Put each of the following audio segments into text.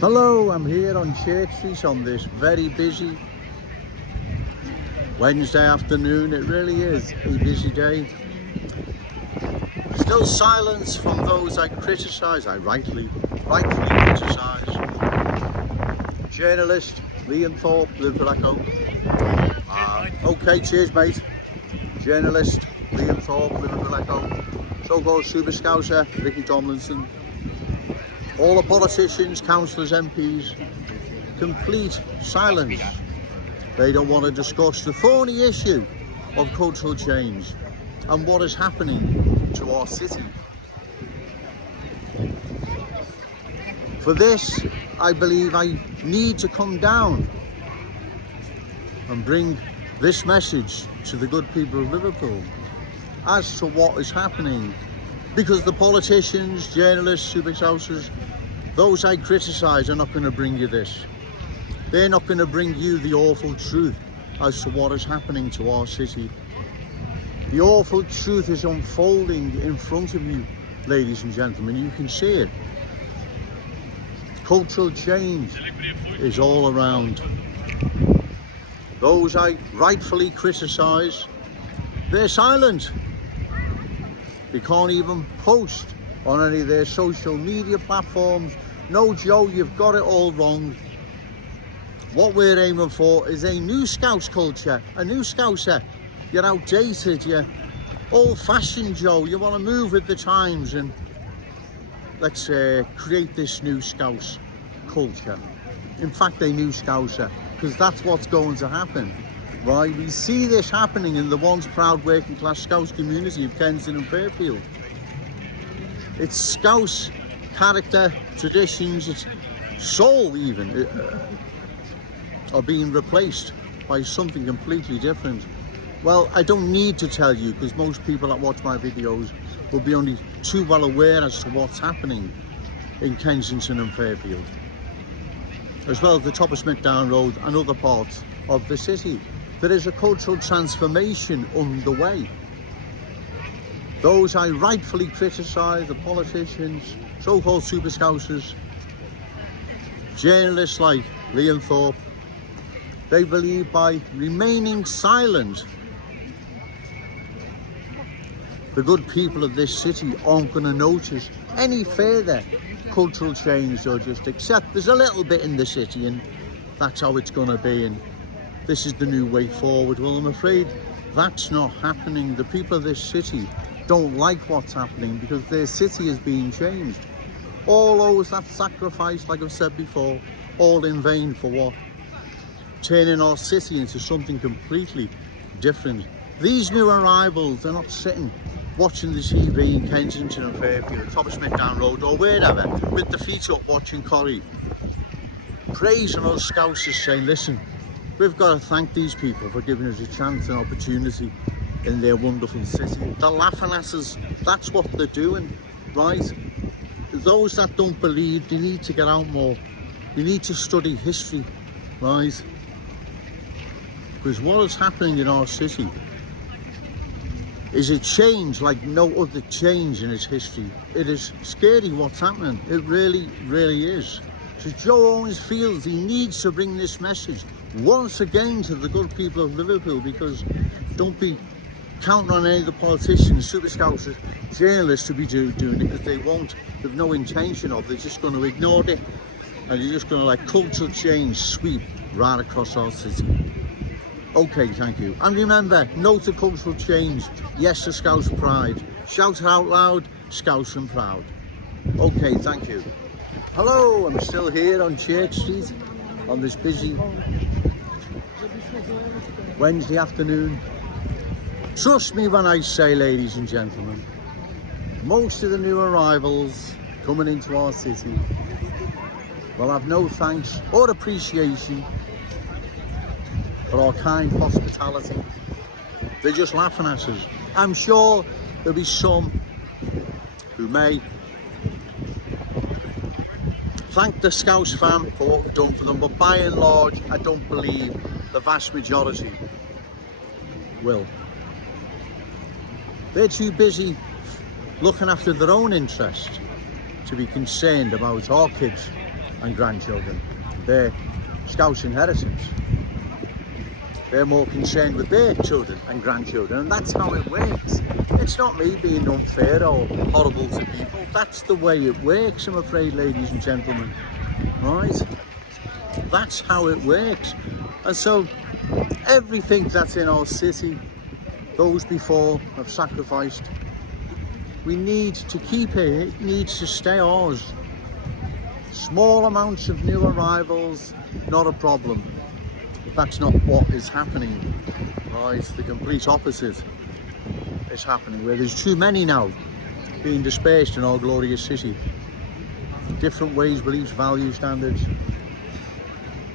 Hello, I'm here on Church Street on this very busy Wednesday afternoon. It really is a busy day. Still silence from those I criticise, I rightfully criticise. Journalist Liam Thorpe, Liverpool Echo. Okay, cheers mate. Journalist Liam Thorpe, Liverpool Echo. So-called Super Scouser, Ricky Tomlinson. All the politicians, councillors, MPs, complete silence. They don't want to discuss the thorny issue of cultural change and what is happening to our city. For this, I believe I need to come down and bring this message to the good people of Liverpool as to what is happening. Because the politicians, journalists, super Scousers, those I criticise are not going to bring you this. They're not going to bring you the awful truth as to what is happening to our city. The awful truth is unfolding in front of you, ladies and gentlemen. You can see it. Cultural change is all around. Those I rightfully criticise, they're silent. They can't even post on any of their social media platforms. No, Joe, you've got it all wrong. What we're aiming for is a new Scouse culture, a new Scouser. You're outdated, you're old-fashioned, Joe. You want to move with the times and let's create this new Scouse culture. In fact, a new Scouser, because that's what's going to happen. Right, we see this happening in the once proud working class Scouse community of Kensington and Fairfield. Its Scouse character, traditions, its soul even, are being replaced by something completely different. Well, I don't need to tell you, because most people that watch my videos will be only too well aware as to what's happening in Kensington and Fairfield, as well as the top of Smithdown Road and other parts of the city. There is a cultural transformation underway. Those I rightfully criticise, the politicians, so-called super Scousers, journalists like Liam Thorpe, they believe by remaining silent, the good people of this city aren't going to notice any further cultural change. Or just accept there's a little bit in the city and that's how it's going to be, and this is the new way forward. Well, I'm afraid that's not happening. The people of this city don't like what's happening because their city is being changed. All those that sacrificed, like I've said before, all in vain for what? Turning our city into something completely different. These new arrivals, they're not sitting watching the TV in Kensington and Fairfield, top of Smithdown Road or wherever, with the feet up watching Corrie, praising us Scousers, saying, listen, we've got to thank these people for giving us a chance and opportunity in their wonderful city. They're laughing at us. That's what they're doing, right? Those that don't believe, they need to get out more. You need to study history, right? Because what is happening in our city is a change like no other change in its history. It is scary what's happening. It really, really is. So Joe Owens feels he needs to bring this message once again to the good people of Liverpool, because don't be counting on any of the politicians, super Scousers, journalists to be doing it, because they won't. They've no intention of. They're just going to ignore it, and you're just going to let cultural change sweep right across our city. Okay, thank you. And remember, no to cultural change, yes to Scouse pride. Shout it out loud, Scouse and proud. Okay, thank you. Hello, I'm still here on Church Street on this busy Wednesday afternoon. Trust me when I say, ladies and gentlemen, most of the new arrivals coming into our city will have no thanks or appreciation for our kind hospitality. They're just laughing at us. I'm sure there'll be some who may thank the Scouse fam for what we've done for them, but by and large, I don't believe the vast majority will. They're too busy looking after their own interest to be concerned about our kids and grandchildren, their Scouse inheritance. They're more concerned with their children and grandchildren, and that's how it works. It's not me being unfair or horrible to people. That's the way it works, I'm afraid, ladies and gentlemen. Right? That's how it works. And so everything that's in our city, those before have sacrificed. We need to keep it. It needs to stay ours. Small amounts of new arrivals, not a problem. That's not what is happening, right? The complete opposite is happening, where there's too many now being dispersed in our glorious city. Different ways, beliefs, values, standards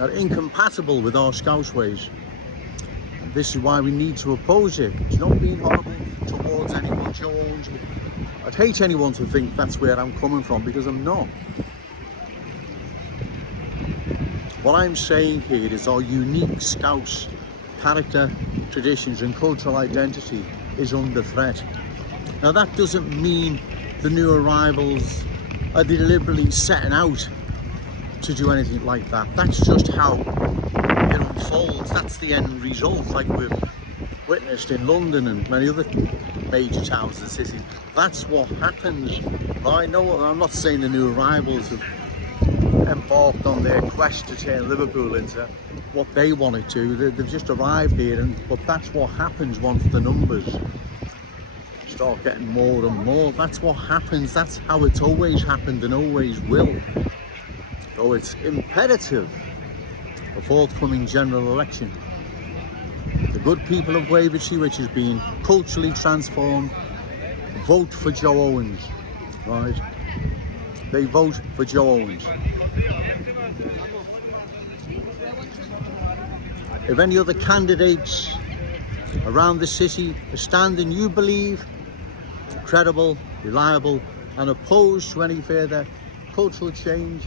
are incompatible with our Scouse ways. And this is why we need to oppose it. It's not being horrible towards anyone, Jones. I'd hate anyone to think that's where I'm coming from, because I'm not. What I'm saying here is our unique Scouse character, traditions and cultural identity is under threat. Now that doesn't mean the new arrivals are deliberately setting out to do anything like that. That's just how it unfolds. That's the end result, like we've witnessed in London and many other major towns of the city. That's what happens. I know, I'm not saying the new arrivals have embarked on their quest to turn Liverpool into what they wanted to. They've just arrived here, but that's what happens once the numbers start getting more and more. That's what happens. That's how it's always happened and always will. So it's imperative, the forthcoming general election, the good people of Wavertree, which has been culturally transformed, vote for Joe Owens, right? They vote for Joe Owens. If any other candidates around the city are standing, you believe, credible, reliable and opposed to any further cultural change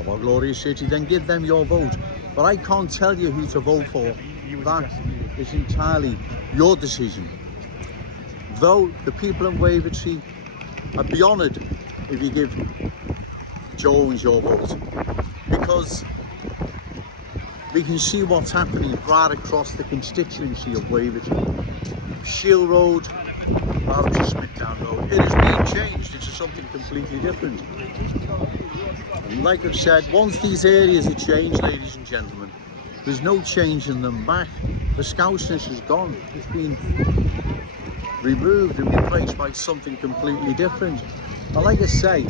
of our glorious city, then give them your vote. But I can't tell you who to vote for. That is entirely your decision. Though the people of Wavertree, I'd be honoured if you give Joe Owens your vote, because we can see what's happening right across the constituency of Wavertree. Shield Road, out to Smithdown Road, it is being changed into something completely different. And like I've said, once these areas are changed, ladies and gentlemen, there's no changing them back. The Scouseness is gone. It's been removed and replaced by something completely different. And like I say,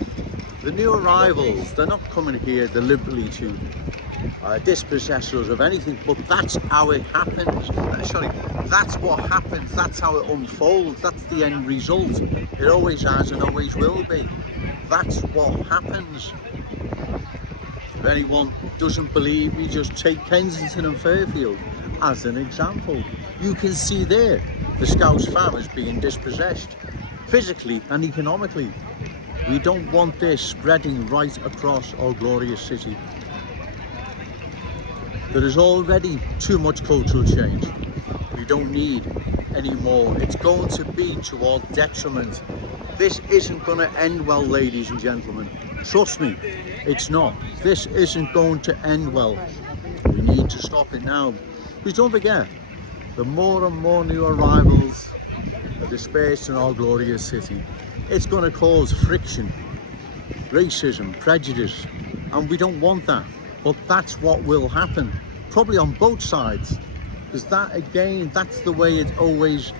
the new arrivals, they're not coming here deliberately to dispossess us of anything, but that's how it happens. Sorry, that's what happens. That's how it unfolds. That's the end result. It always has and always will be. That's what happens. If anyone doesn't believe me, just take Kensington and Fairfield as an example. You can see there the Scouse farmers being dispossessed physically and economically. We don't want this spreading right across our glorious city. There is already too much cultural change. We don't need any more. It's going to be to our detriment. This isn't going to end well, ladies and gentlemen. Trust me, it's not. This isn't going to end well. We need to stop it now. Because don't forget, the more and more new arrivals are dispersed in our glorious city, it's going to cause friction, racism, prejudice, and we don't want that. But that's what will happen, probably on both sides, because that, again, that's the way it always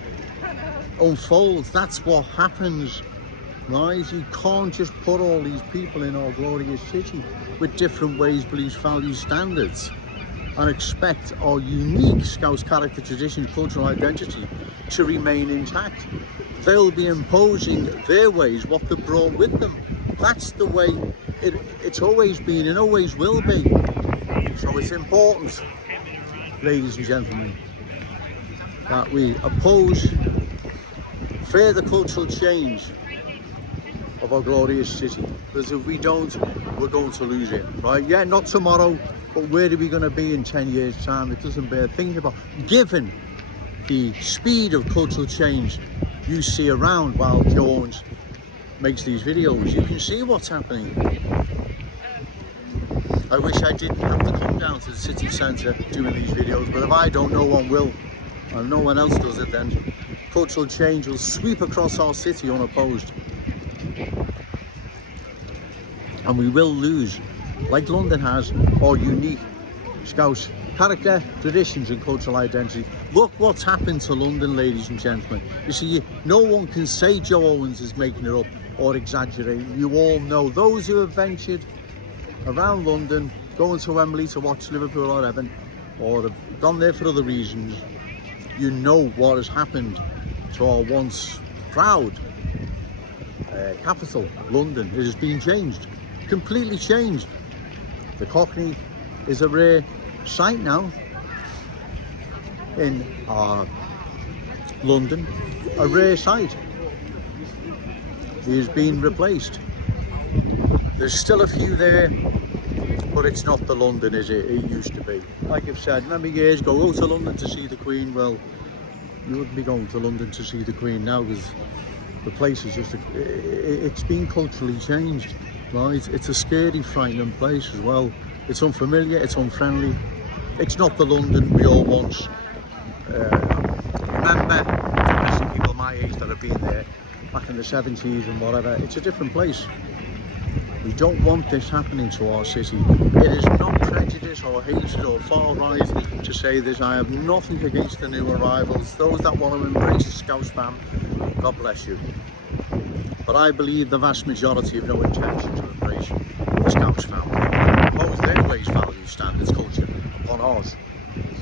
unfolds. That's what happens, right? You can't just put all these people in our glorious city with different ways, beliefs, values, standards, and expect our unique Scouse character, tradition, cultural identity to remain intact. They'll be imposing their ways, what they've brought with them. That's the way it's always been and always will be. So it's important, ladies and gentlemen, that we oppose further cultural change of our glorious city. Because if we don't, we're going to lose it, right? Yeah, not tomorrow, but where are we going to be in 10 years' time? It doesn't bear thinking about. Given the speed of cultural change you see around while Joe Owens makes these videos, you can see what's happening. I wish I didn't have to come down to the city centre doing these videos, but if I don't, no one will, and no one else does it, then cultural change will sweep across our city unopposed. And we will lose, like London has, our unique Scouse character, traditions and cultural identity. Look what's happened to London, ladies and gentlemen. You see, no one can say Joe Owens is making it up or exaggerating. You all know, those who have ventured around London, going to Wembley to watch Liverpool or Everton, or have gone there for other reasons, you know what has happened to our once proud capital, London. It has been changed, completely changed. The Cockney is a rare sight now in London, a rare sight. He has been replaced. There's still a few there, but it's not the London as it used to be. Like I've said, remember years ago, go to London to see the Queen. Well, you wouldn't be going to London to see the Queen now, because the place is just, it's been culturally changed. Right? It's a scary, frightening place as well. It's unfamiliar, it's unfriendly. It's not the London we all once remember, especially people my age that have been there back in the 70s and whatever. It's a different place. We don't want this happening to our city. It is not prejudice or hatred or far right to say this. I have nothing against the new arrivals. Those that want to embrace the Scouse fam, God bless you. But I believe the vast majority have no intention to embrace the Scouse family, impose their ways, values, standards, culture upon ours.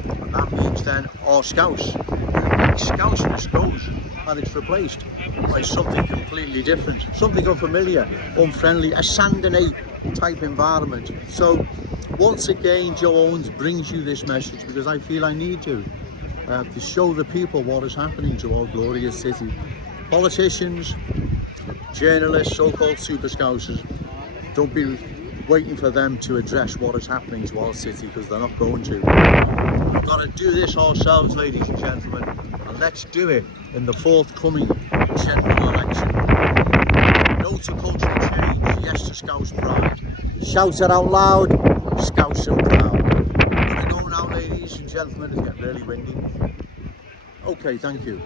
And that means then our Scouse, Scousers goes, and it's replaced by something completely different, something unfamiliar, unfriendly, a Sandinate type environment. So once again, Joe Owens brings you this message because I feel I need to show the people what is happening to our glorious city. Politicians, journalists, so-called super Scousers, don't be waiting for them to address what is happening to our city, because they're not going to. We've got to do this ourselves, ladies and gentlemen, and let's do it in the forthcoming general election. No to cultural change, yes to Scouse pride. Shout it out loud, Scouse and proud. I'm going to go now, ladies and gentlemen, it's getting really windy. Okay, thank you.